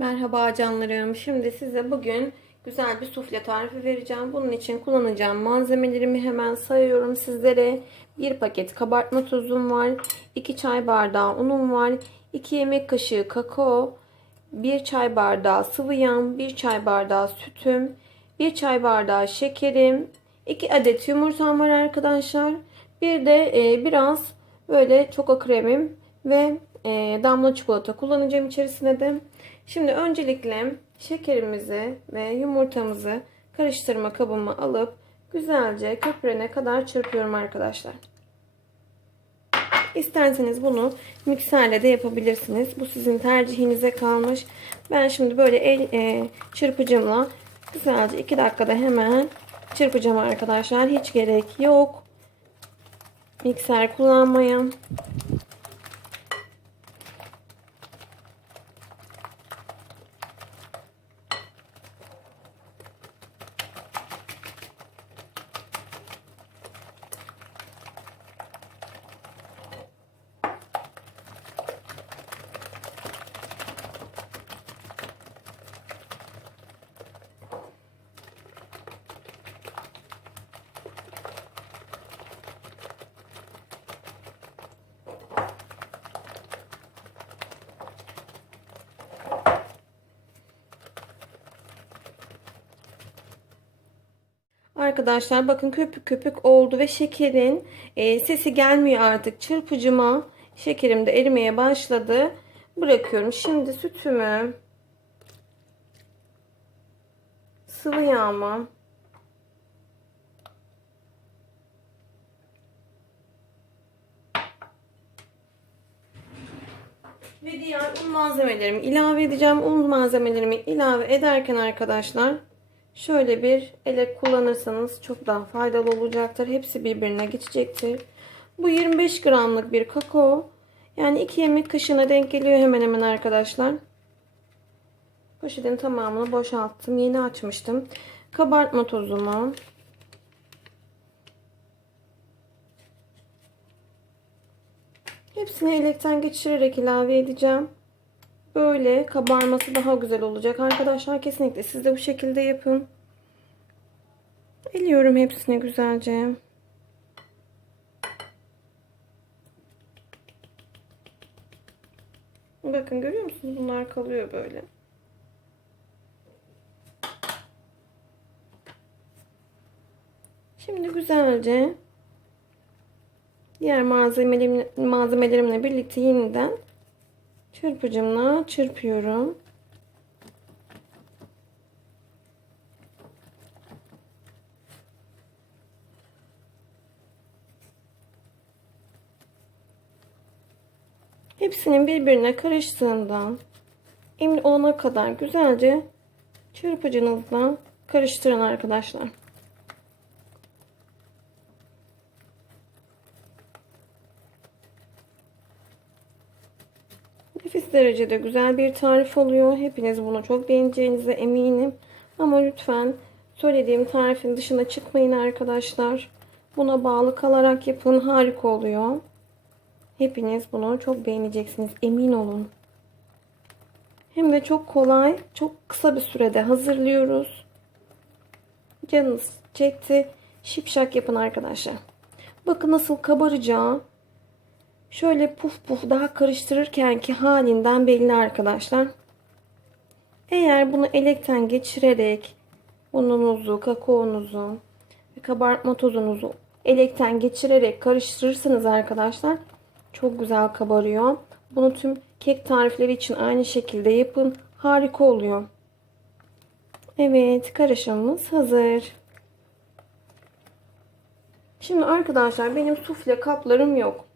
Merhaba canlarım. Şimdi size bugün güzel bir sufle tarifi vereceğim. Bunun için kullanacağım malzemelerimi hemen sayıyorum sizlere. Bir paket kabartma tozum var. 2 çay bardağı unum var. 2 yemek kaşığı kakao. 1 çay bardağı sıvı yağ. 1 çay bardağı sütüm. 1 çay bardağı şekerim. 2 adet yumurtam var arkadaşlar. Bir de e, biraz böyle çoko kremim ve e, damla çikolata kullanacağım içerisine de. Şimdi öncelikle şekerimizi ve yumurtamızı karıştırma kabıma alıp güzelce köpürene kadar çırpıyorum arkadaşlar. İsterseniz bunu mikserle de yapabilirsiniz. Bu sizin tercihinize kalmış. Ben şimdi böyle el e, çırpıcımla güzelce 2 dakikada hemen çırpacağım arkadaşlar. Hiç gerek yok. Mikser kullanmaya. Arkadaşlar bakın köpük köpük oldu ve şekerin e, sesi gelmiyor artık çırpıcıma. Şekerim de erimeye başladı. Bırakıyorum. Şimdi sütümü sıvı yağımı ve diğer un malzemelerimi ilave edeceğim. Un malzemelerimi ilave ederken arkadaşlar Şöyle bir ele kullanırsanız çok daha faydalı olacaktır. Hepsi birbirine geçecektir. Bu 25 gramlık bir kakao. Yani 2 yemek kaşığına denk geliyor hemen hemen arkadaşlar. Poşetin tamamını boşalttım. Yeni açmıştım. Kabartma tozumu. Hepsini elekten geçirerek ilave edeceğim. Böyle kabarması daha güzel olacak. Arkadaşlar kesinlikle siz de bu şekilde yapın. Eliyorum hepsini güzelce. Bakın görüyor musunuz? Bunlar kalıyor böyle. Şimdi güzelce diğer malzemelerimle, malzemelerimle birlikte yeniden çırpıcımla çırpıyorum. Hepsinin birbirine karıştığından emin olana kadar güzelce çırpıcınızla karıştırın arkadaşlar. Nefis derecede güzel bir tarif oluyor. Hepiniz bunu çok beğeneceğinize eminim. Ama lütfen söylediğim tarifin dışına çıkmayın arkadaşlar. Buna bağlı kalarak yapın. Harika oluyor. Hepiniz bunu çok beğeneceksiniz. Emin olun. Hem de çok kolay, çok kısa bir sürede hazırlıyoruz. Canınız çekti. Şipşak yapın arkadaşlar. Bakın nasıl kabaracağı şöyle puf puf daha karıştırırken ki halinden belli arkadaşlar. Eğer bunu elekten geçirerek ununuzu, kakaonuzu ve kabartma tozunuzu elekten geçirerek karıştırırsanız arkadaşlar çok güzel kabarıyor. Bunu tüm kek tarifleri için aynı şekilde yapın. Harika oluyor. Evet karışımımız hazır. Şimdi arkadaşlar benim sufle kaplarım yok.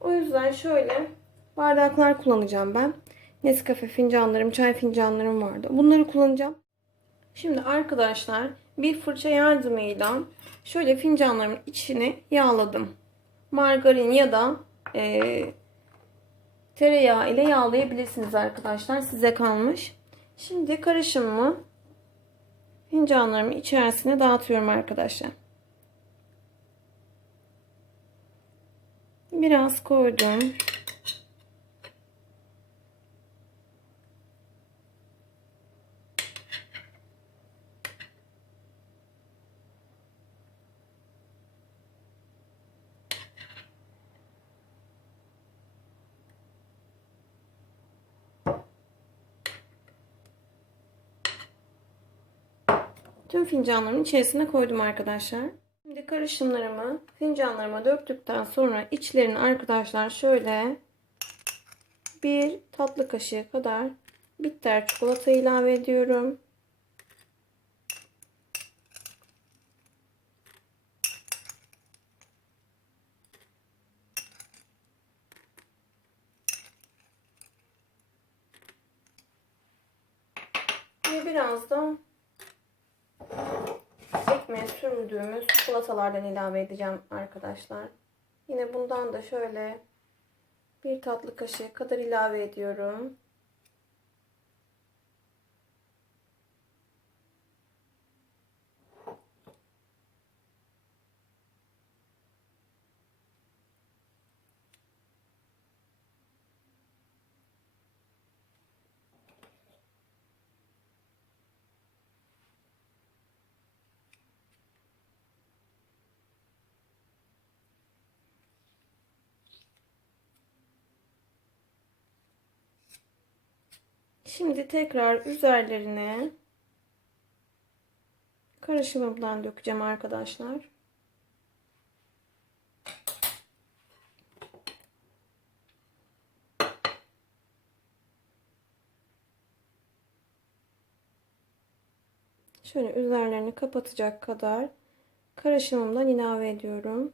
O yüzden şöyle bardaklar kullanacağım ben. Nescafe fincanlarım, çay fincanlarım vardı. Bunları kullanacağım. Şimdi arkadaşlar bir fırça yardımıyla şöyle fincanlarımın içini yağladım. Margarin ya da e, tereyağı ile yağlayabilirsiniz arkadaşlar. Size kalmış. Şimdi karışımımı fincanlarımın içerisine dağıtıyorum arkadaşlar. Biraz koydum. Tüm fincanların içerisine koydum arkadaşlar. Karışımlarımı fincanlarıma döktükten sonra içlerine arkadaşlar şöyle bir tatlı kaşığı kadar bitter çikolata ilave ediyorum. Ve biraz da ekmeğe sürdüğümüz çikolatalardan ilave edeceğim arkadaşlar. Yine bundan da şöyle bir tatlı kaşığı kadar ilave ediyorum. Şimdi tekrar üzerlerine karışımımdan dökeceğim arkadaşlar. Şöyle üzerlerini kapatacak kadar karışımımdan ilave ediyorum.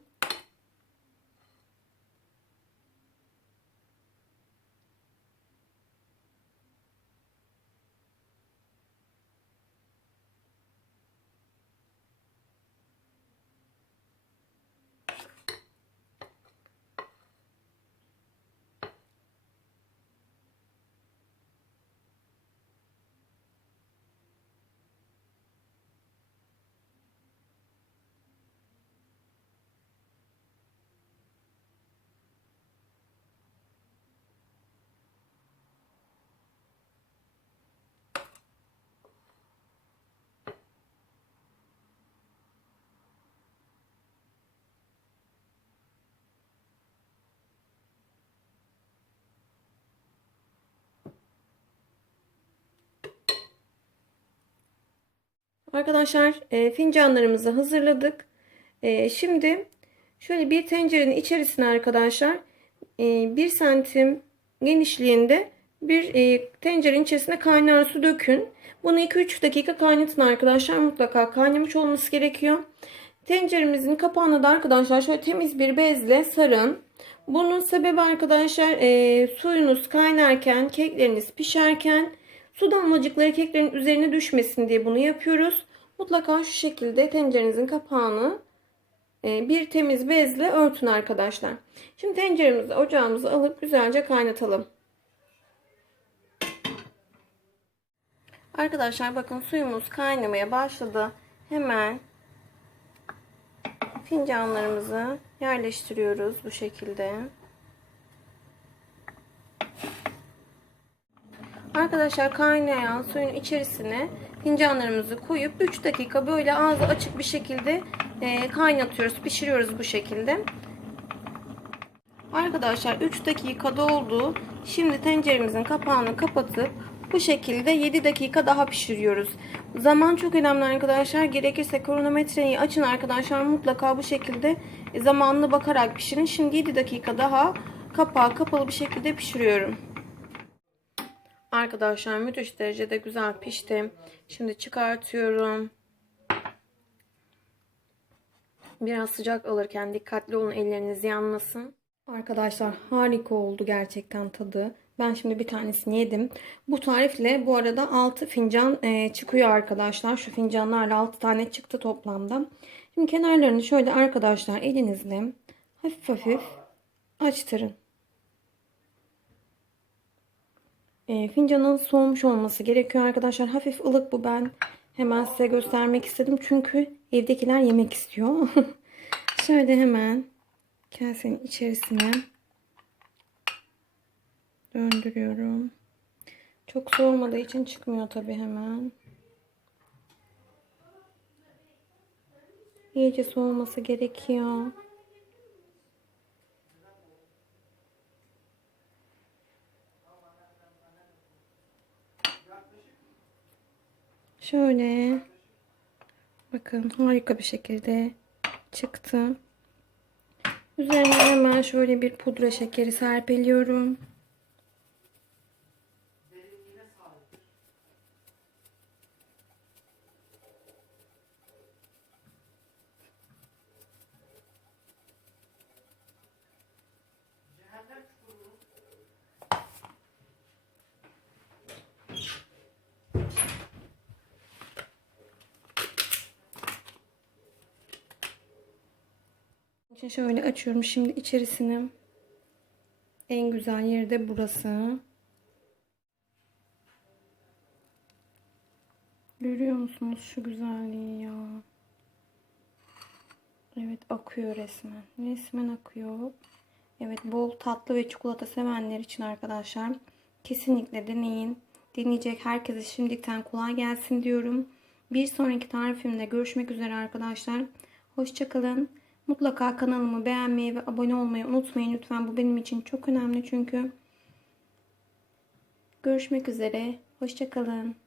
Arkadaşlar e, fincanlarımızı hazırladık. E, şimdi şöyle bir tencerenin içerisine arkadaşlar e, 1 santim genişliğinde bir e, tencerenin içerisine kaynar su dökün. Bunu 2-3 dakika kaynatın arkadaşlar. Mutlaka kaynamış olması gerekiyor. Tenceremizin kapağına da arkadaşlar şöyle temiz bir bezle sarın. Bunun sebebi arkadaşlar e, suyunuz kaynarken, kekleriniz pişerken su damlacıkları keklerin üzerine düşmesin diye bunu yapıyoruz. Mutlaka şu şekilde tencerenizin kapağını e, bir temiz bezle örtün arkadaşlar. Şimdi tenceremizi ocağımıza alıp güzelce kaynatalım. Arkadaşlar bakın suyumuz kaynamaya başladı. Hemen fincanlarımızı yerleştiriyoruz bu şekilde. Arkadaşlar kaynayan suyun içerisine fincanlarımızı koyup 3 dakika böyle ağzı açık bir şekilde e, kaynatıyoruz, pişiriyoruz bu şekilde. Arkadaşlar 3 dakika doldu. Şimdi tenceremizin kapağını kapatıp bu şekilde 7 dakika daha pişiriyoruz. Zaman çok önemli arkadaşlar. Gerekirse kronometreyi açın arkadaşlar. Mutlaka bu şekilde zamanına bakarak pişirin. Şimdi 7 dakika daha kapağı kapalı bir şekilde pişiriyorum. Arkadaşlar müthiş derecede güzel pişti. Şimdi çıkartıyorum. Biraz sıcak alırken dikkatli olun elleriniz yanmasın. Arkadaşlar harika oldu gerçekten tadı. Ben şimdi bir tanesini yedim. Bu tarifle bu arada 6 fincan e, çıkıyor arkadaşlar. Şu fincanlarla 6 tane çıktı toplamda. Şimdi kenarlarını şöyle arkadaşlar elinizle hafif hafif açtırın. E, fincanın soğumuş olması gerekiyor arkadaşlar. Hafif ılık bu ben hemen size göstermek istedim. Çünkü evdekiler yemek istiyor. Şöyle hemen kasenin içerisine döndürüyorum. Çok soğumadığı için çıkmıyor tabi hemen. İyice soğuması gerekiyor. Şöyle Bakın harika bir şekilde çıktı. Üzerine hemen şöyle bir pudra şekeri serpiliyorum. İçin şöyle açıyorum şimdi içerisini. En güzel yeri de burası. Görüyor musunuz şu güzelliği ya? Evet akıyor resmen. Resmen akıyor. Evet bol tatlı ve çikolata sevenler için arkadaşlar kesinlikle deneyin. Deneyecek herkese şimdiden kolay gelsin diyorum. Bir sonraki tarifimde görüşmek üzere arkadaşlar. Hoşçakalın. Mutlaka kanalımı beğenmeyi ve abone olmayı unutmayın lütfen. Bu benim için çok önemli çünkü. Görüşmek üzere. Hoşçakalın.